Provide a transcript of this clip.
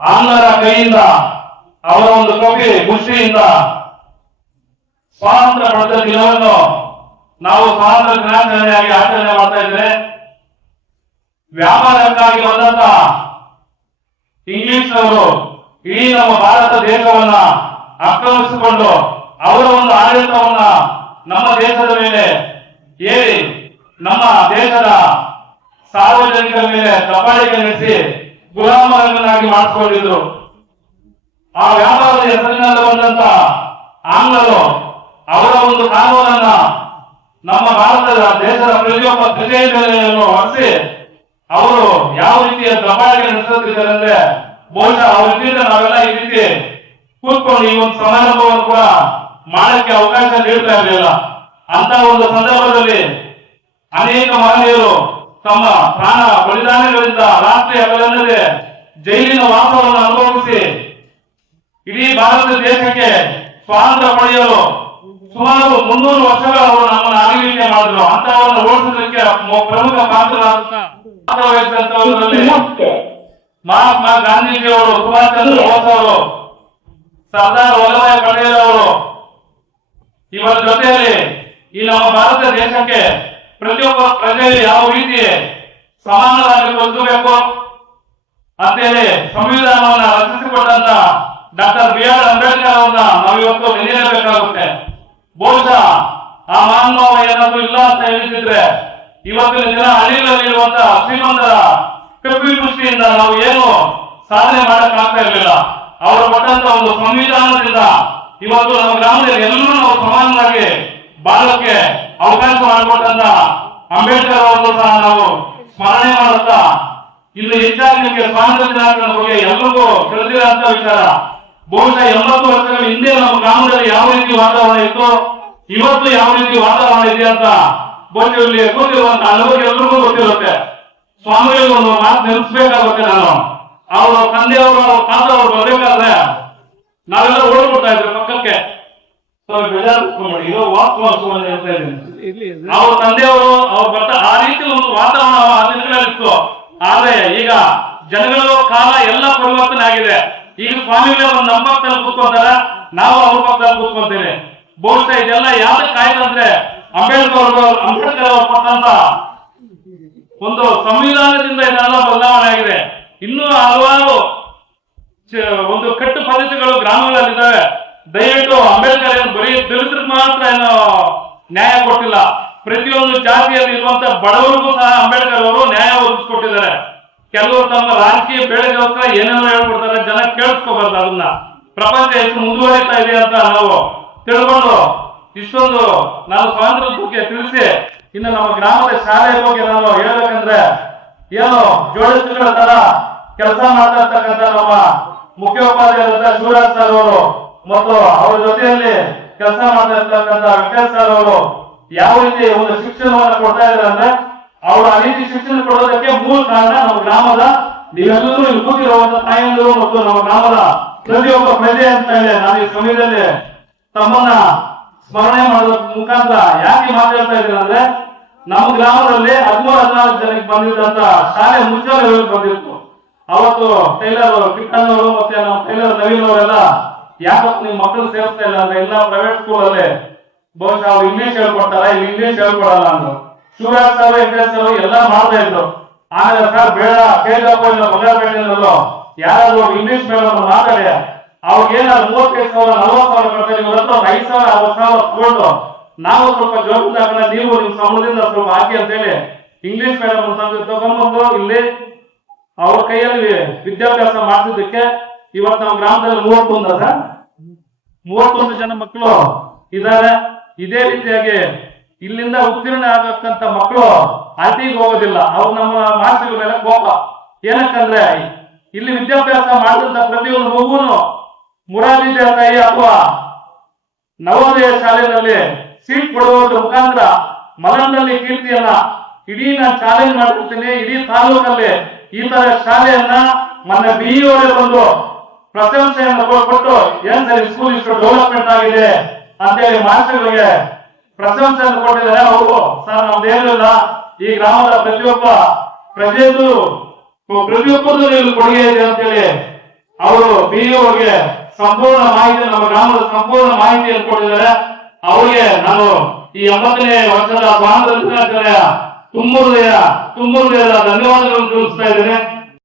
ಆಂಗ್ಲರ ಕೈಯಿಂದ ಅವರ ಒಂದು ಕಪಿ ಮುಷ್ಟಿಯಿಂದ ಸ್ವಾತಂತ್ರ್ಯ ಪಡೆದ ದಿನವನ್ನು ನಾವು ಸ್ವಾತಂತ್ರ್ಯ ದಿನಾಚರಣೆಯಾಗಿ ಆಚರಣೆ ಮಾಡ್ತಾ ಇದ್ದೇವೆ. ವ್ಯಾಪಾರಕ್ಕಾಗಿ ಬಂದಂತ ಇಂಗ್ಲಿಷ್ನವರು ಇಡೀ ನಮ್ಮ ಭಾರತ ದೇಶವನ್ನ ಆಕ್ರಮಿಸಿಕೊಂಡು ಅವರ ಒಂದು ಆಡಳಿತವನ್ನ ನಮ್ಮ ದೇಶದ ಮೇಲೆ ಏರಿ ನಮ್ಮ ದೇಶದ ಸಾರ್ವಜನಿಕರ ಮೇಲೆ ದಬ್ಬಾಳಿಕೆ ನಡೆಸಿ ಗುಲಾಮರನ್ನಾಗಿ ಮಾಡಿಕೊಂಡಿದ್ರು. ಆ ವ್ಯಾಪಾರದ ಹೆಸರಿನಲ್ಲಿ ಬಂದಂತ ಆಂಗ್ಲರು ಅವರ ಒಂದು ಕಾನೂನನ್ನ ನಮ್ಮ ಭಾರತದ ದೇಶದ ಪ್ರತಿಯೊಬ್ಬ ಪ್ರಜೆಯ ಮೇಲೆಯನ್ನು ಹೊರಿಸಿ ಅವರು ಯಾವ ರೀತಿಯ ದಬ್ಬಾಳಿಕೆ ನಡೆಸುತ್ತಿದ್ದಾರೆ ಅಂದ್ರೆ ಬಹುಶಃ ಅವ್ರ ರೀತಿಯಿಂದ ನಾವೆಲ್ಲ ಈ ರೀತಿ ಕೂತ್ಕೊಂಡು ಈ ಒಂದು ಸಮಾರಂಭವನ್ನು ಕೂಡ ಮಾಡಕ್ಕೆ ಅವಕಾಶ ನೀಡ್ತಾ ಇರಲಿಲ್ಲ. ಅಂತ ಒಂದು ಸಂದರ್ಭದಲ್ಲಿ ಅನೇಕ ಮಹನೀಯರು ತಮ್ಮ ಪ್ರಾಣ ಬಲಿದಾನಗಳಿಂದ ರಾತ್ರಿ ಹಗಲನ್ನದೇ ಜೈಲಿನ ವಾಸವನ್ನು ಅನುಭವಿಸಿ ಇಡೀ ಭಾರತ ದೇಶಕ್ಕೆ ಸ್ವಾತಂತ್ರ್ಯ ಪಡೆಯಲು ಸುಮಾರು 300 ವರ್ಷಗಳ ಅವರು ನಮ್ಮನ್ನು ಆಳ್ವಿಕೆ ಮಾಡಿದ್ರು. ಅಂತವರನ್ನು ಓಡಿಸೋದಕ್ಕೆ ಪ್ರಮುಖ ಪಾತ್ರ ವಹಿಸಿದಂತವರಲ್ಲಿ ಮಹಾತ್ಮ ಗಾಂಧೀಜಿಯವರು, ಸುಭಾಷ್ ಚಂದ್ರ ಬೋಸ್ ಅವರು, ಸರ್ದಾರ್ ವಲ್ಲಭಾಯ್ ಪಟೇಲ್ ಅವರು, ಇವರ ಜೊತೆಯಲ್ಲಿ ಈ ನಮ್ಮ ಭಾರತ ದೇಶಕ್ಕೆ ಪ್ರತಿಯೊಬ್ಬ ಪ್ರಜೆ ಯಾವ ರೀತಿ ಸಮಾನವಾಗಿ ಬದುಕಬೇಕು ಅಂತೇಳಿ ಸಂವಿಧಾನವನ್ನ ರಚಿಸಿಕೊಟ್ಟಂತ ಡಾಕ್ಟರ್ BR ಅಂಬೇಡ್ಕರ್ ಅವರನ್ನ ನಾವು ಇವತ್ತು ನೆನೆಯಲೇಬೇಕಾಗುತ್ತೆ. ಬಹುಶಃ ಆ ಮಾನವ ಏನಾದ್ರು ಇಲ್ಲ ಅಂತ ಹೇಳಿದ್ರೆ ಇವತ್ತಿನ ದಿನ ಹಳ್ಳಿಗಳಲ್ಲಿರುವಂತಹ ಶ್ರೀಮಂತರ ಕಪ್ಪಿ ದೃಷ್ಟಿಯಿಂದ ನಾವು ಏನು ಸಾಧನೆ ಮಾಡಕ್ ಆಗ್ತಾ ಇರಲಿಲ್ಲ. ಅವರು ಕೊಟ್ಟಂತ ಒಂದು ಸಂವಿಧಾನದಿಂದ ಇವತ್ತು ನಮ್ಮ ಗ್ರಾಮದಲ್ಲಿ ಎಲ್ಲರೂ ನಾವು ಸಮಾನವಾಗಿ ಬಾಳಕ್ಕೆ ಅವಕಾಶ ಮಾಡಿಕೊಟ್ಟಂತ ಅಂಬೇಡ್ಕರ್ ಅವರನ್ನು ಸಹ ನಾವು ಸ್ಮರಣೆ ಮಾಡುತ್ತಾ ಇಲ್ಲಿ ಹೆಚ್ಚಾಗಿ ನಿಮಗೆ ಸ್ವಾತಂತ್ರ್ಯ ದಿನಾಚರಣೆ ಬಗ್ಗೆ ಎಲ್ರಿಗೂ ತಿಳಿದಿರುವಂತ ವಿಚಾರ. ಬಹುಶಃ 80 ವರ್ಷಗಳ ಹಿಂದೆ ನಮ್ಮ ಗ್ರಾಮದಲ್ಲಿ ಯಾವ ರೀತಿ ವಾತಾವರಣ ಇತ್ತು, ಇವತ್ತು ಯಾವ ರೀತಿ ವಾತಾವರಣ ಇದೆ ಅಂತ ಬಹುಶಃ ಇಲ್ಲಿ ಕೂತಿರುವಂತ ಹಲವರಿಗೆ ಎಲ್ರಿಗೂ ಗೊತ್ತಿರುತ್ತೆ. ಸ್ವಾಮಿಗಳಿಗೆ ಒಂದು ಮಾತು ನೆನೆಸ್ಬೇಕಾಗುತ್ತೆ. ನಾನು ಅವರ ತಂದೆಯವರು ಅವ್ರ ತಾತ ಅವರು ಬರ್ಬೇಕಾದ್ರೆ ನಾವೆಲ್ಲ ಓಡ್ಬಿಡ್ತಾ ಇದ್ರು ಪಕ್ಕಕ್ಕೆ. ಬೇಜಾರು ಇದು ವಾಸ್ತವ ಹೇಳ್ತಾ ಇದ್ದೀನಿ. ಅವ್ರ ತಂದೆಯವರು ಅವ್ರು ಬರ್ತಾ ಆ ರೀತಿ ಒಂದು ವಾತಾವರಣ ಆ ದಿನಗಳಲ್ಲಿತ್ತು. ಆದ್ರೆ ಈಗ ಜನಗಳು ಕಾಲ ಎಲ್ಲ ಪರಿವರ್ತನೆ ಆಗಿದೆ. ಈಗ ಸ್ವಾಮಿಗಳೇ ಒಂದು ನಮ್ಮ ಪಕ್ಕದಲ್ಲಿ ಕೂತ್ಕೊಂತಾರೆ, ನಾವು ಅವ್ರ ಪಕ್ಕದಲ್ಲಿ ಕೂತ್ಕೊಂತೀವಿ. ಬಹುಶಃ ಇದೆಲ್ಲ ಯಾವ್ದಕ್ಕೆ ಆಯ್ತು ಅಂದ್ರೆ ಅಂಬೇಡ್ಕರ್ ಅವರು ಕೊಟ್ಟಂತ ಒಂದು ಸಂವಿಧಾನದಿಂದ ಇದೆಲ್ಲ ಬದಲಾವಣೆ ಆಗಿದೆ. ಇನ್ನೂ ಹಲವಾರು ಒಂದು ಕಟ್ಟು ಪದ್ಧತಿಗಳು ಗ್ರಾಮಗಳಲ್ಲಿದ್ದಾವೆ. ದಯವಿಟ್ಟು ಅಂಬೇಡ್ಕರ್ ಏನು ಬರೀ ದಲಿತರಿಗೆ ಮಾತ್ರ ಏನು ನ್ಯಾಯ ಕೊಟ್ಟಿಲ್ಲ, ಪ್ರತಿಯೊಂದು ಜಾತಿಯಲ್ಲಿ ಇರುವಂತ ಬಡವರಿಗೂ ಸಹ ಅಂಬೇಡ್ಕರ್ ಅವರು ನ್ಯಾಯ ಒದಗಿಸ್ಕೊಟ್ಟಿದ್ದಾರೆ. ಕೆಲವರು ತಮ್ಮ ರಾಜಕೀಯ ಬೇಳೆಗೋಸ್ಕರ ಏನೇನೋ ಹೇಳ್ಕೊಡ್ತಾರೆ, ಜನ ಕೇಳಿಸ್ಕೋಬಾರ್ದು. ಅದನ್ನ ಪ್ರಪಂಚ ಎಷ್ಟು ಮುಂದುವರಿತಾ ಇದೆ ಅಂತ ನಾವು ತಿಳ್ಕೊಂಡು ಇಷ್ಟೊಂದು ನಾನು ಸ್ವಾತಂತ್ರ್ಯದ ಬಗ್ಗೆ ತಿಳಿಸಿ ಇನ್ನು ನಮ್ಮ ಗ್ರಾಮದ ಶಾಲೆ ಬಗ್ಗೆ ನಾನು ಹೇಳ್ಬೇಕಂದ್ರೆ ಏನು ಜೋಡಿಸುಗಳ ತರ ಕೆಲಸ ಮಾಡ್ತಾ ಇರ್ತಕ್ಕಂಥ ನಮ್ಮ ಮುಖ್ಯೋಪಾಧ್ಯಾಯರಾದ ಶಿವರಾಜ್ ಸರ್ ಅವರು ಮತ್ತು ಅವರ ಜೊತೆಯಲ್ಲಿ ಕೆಲಸ ಮಾಡ್ತಾ ಇರ್ತಕ್ಕಂಥ ವೆಂಕಟೇಶ್ ಸರ್ ಅವರು ಯಾವ ರೀತಿ ಒಂದು ಶಿಕ್ಷಣವನ್ನು ಕೊಡ್ತಾ ಇದ್ದಾರೆ ಅಂದ್ರೆ ಅವರು ಆ ರೀತಿ ಶಿಕ್ಷಣ ಕೊಡೋದಕ್ಕೆ ಮೂಲ ಕಾರಣ ನಮ್ಮ ಗ್ರಾಮದ ನೀವೆಲ್ಲರೂ ಇಲ್ಲಿ ಕೂತಿರುವಂತ ತಾಯಂದಿರು ಮತ್ತು ನಮ್ಮ ಗ್ರಾಮದ ಪ್ರತಿಯೊಬ್ಬ ಪ್ರಜೆ ಅಂತ ಹೇಳಿ ನಾನು ಈ ಸಮಯದಲ್ಲಿ ತಮ್ಮನ್ನ ಸ್ಮರಣೆ ಮಾಡೋದ್ರ ಮುಖಾಂತರ ಯಾಕೆ ಮಾತಾಡ್ತಾ ಇದ್ದೀನಿ ಅಂದ್ರೆ ನಮ್ಮ ಗ್ರಾಮದಲ್ಲಿ 13-14 ಜನಕ್ಕೆ ಬಂದಿದ್ದಂತ ಶಾಲೆ ಮುಚ್ಚಾಲೆ ಬಂದಿತ್ತು. ಅವತ್ತು ಟೈಲರ್ ಕಿಟ್ಟಣ್ಣವರು ಮತ್ತೆ ನಮ್ಮ ಟೈಲರ್ ನವೀನ್ ಅವರೆಲ್ಲ ಯಾಕಪ್ಪ ನಿಮ್ ಮಕ್ಕಳು ಸೇರಿಸ್ತಾ ಇಲ್ಲ ಅಂದ್ರೆ ಎಲ್ಲ ಪ್ರೈವೇಟ್ ಸ್ಕೂಲ್ ಅಲ್ಲಿ ಬಹುಶಃ ಅವ್ರು ಇಂಗ್ಲಿಷ್ ಹೇಳ್ಕೊಡ್ತಾರ, ಇಲ್ಲಿ ಇಂಗ್ಲಿಷ್ ಹೇಳ್ಕೊಡಲ್ಲ ಅಂದ್ರು. ಶಿವರಾಜ್ ಸರ್ ವೆಂಕಟೇಶ್ ಸರ್ ಎಲ್ಲ ಮಾಡ್ತಾ ಇದ್ರು. ಆಮೇಲೆ ಸರ್ ಬೇಡ ಕೇಳಪ್ಪ ಇಲ್ಲ ಬಂಗಾರಪೇಟೆಯಲ್ಲೋ ಯಾರಾದ್ರೂ ಇಂಗ್ಲಿಷ್ ಮೇಡಮ್ ಮಾತಾಡಿ ಅವ್ರಿಗೆ ಏನಾದ್ರು 35,000 40,000 ಕೊಡ್ತಾರೆ, ಇವ್ರ ಹತ್ರ 5,000 60,000 ತಗೊಂಡು ನಾವು ಸ್ವಲ್ಪ ಜೋಬ್ ಹಾಕೋಣ, ನೀವು ನಿಮ್ ಸಂಬಳದಿಂದ ಸ್ವಲ್ಪ ಹಾಕಿ ಅಂತ ಹೇಳಿ ಇಂಗ್ಲಿಷ್ ಮೇಡಮ್ ತಗೊಂಡ್ಬಂದು ಇಲ್ಲಿ ಅವ್ರ ಕೈಯಲ್ಲಿ ವಿದ್ಯಾಭ್ಯಾಸ ಮಾಡಿಸಿದ್ದಕ್ಕೆ ಇವತ್ತು ನಮ್ಮ ಗ್ರಾಮದಲ್ಲಿ 31 ಜನ ಮಕ್ಕಳು ಇದ್ದಾರೆ. ಇದೇ ರೀತಿಯಾಗಿ ಇಲ್ಲಿಂದ ಉತ್ತೀರ್ಣ ಆಗಕ್ಕಂತ ಮಕ್ಕಳು ಅತಿಗೆ ಹೋಗೋದಿಲ್ಲ. ಅವ್ರು ನಮ್ಮ ಮಾನಸಿಕ ಮೇಲೆ ಕೋಪ. ಏನಕ್ಕಂದ್ರೆ ಇಲ್ಲಿ ವಿದ್ಯಾಭ್ಯಾಸ ಮಾಡಿದಂತ ಪ್ರತಿಯೊಂದು ಮಗುನು ಮುರಾರ್ಜಿ ದೇಸಾಯಿ ಅಥವಾ ನವೋದಯ ಶಾಲೆಯಲ್ಲಿ ಸೀಟ್ ಕೊಡುವುದರ ಮುಖಾಂತರ ಮಲಂದಲ್ಲಿ ಕೀರ್ತಿಯನ್ನ ಇಡೀ ನಾನು ಚಾಲೆಂಜ್ ಮಾಡ್ಕೊಳ್ತೀನಿ. ಇಡೀ ತಾಲೂಕಲ್ಲಿ ಈ ತರ ಶಾಲೆಯನ್ನ ಮೊನ್ನೆ BE ಅವರೇ ಬಂದು ಪ್ರಶಂಸೆಯನ್ನು ಕೊಟ್ಟು ಏನ್ ಸರಿ ಸ್ಕೂಲ್ ಇಷ್ಟು ಡೆವಲಪ್ಮೆಂಟ್ ಆಗಿದೆ ಅಂತೇಳಿ ಮಾಸ್ಟರ್ಗಳಿಗೆ ಪ್ರಶಂಸೆಯನ್ನು ಕೊಟ್ಟಿದ್ದಾರೆ. ಅವರು ಸರ್ ನಮ್ದೇನಿಲ್ಲ, ಈ ಗ್ರಾಮದ ಪ್ರತಿಯೊಬ್ಬ ಪ್ರಜೆಯದು ಪ್ರತಿಯೊಬ್ಬರದ್ದು ಕೊಡುಗೆ ಇದೆ ಅಂತೇಳಿ ಅವರು ಬಿಇಒಗೆ ಸಂಪೂರ್ಣ ಮಾಹಿತಿ, ನಮ್ಮ ಗ್ರಾಮದ ಸಂಪೂರ್ಣ ಮಾಹಿತಿಯನ್ನು ಕೊಟ್ಟಿದ್ದಾರೆ. ಅವರಿಗೆ ನಾನು ಈ 80ನೇ ವರ್ಷದ ಸ್ವಾತಂತ್ರ್ಯ ದಿನಾಚರಣೆಯ ತುಂಬ ಹೃದಯದ ಧನ್ಯವಾದಗಳನ್ನು ತಿಳಿಸ್ತಾ ಇದ್ದೇನೆ.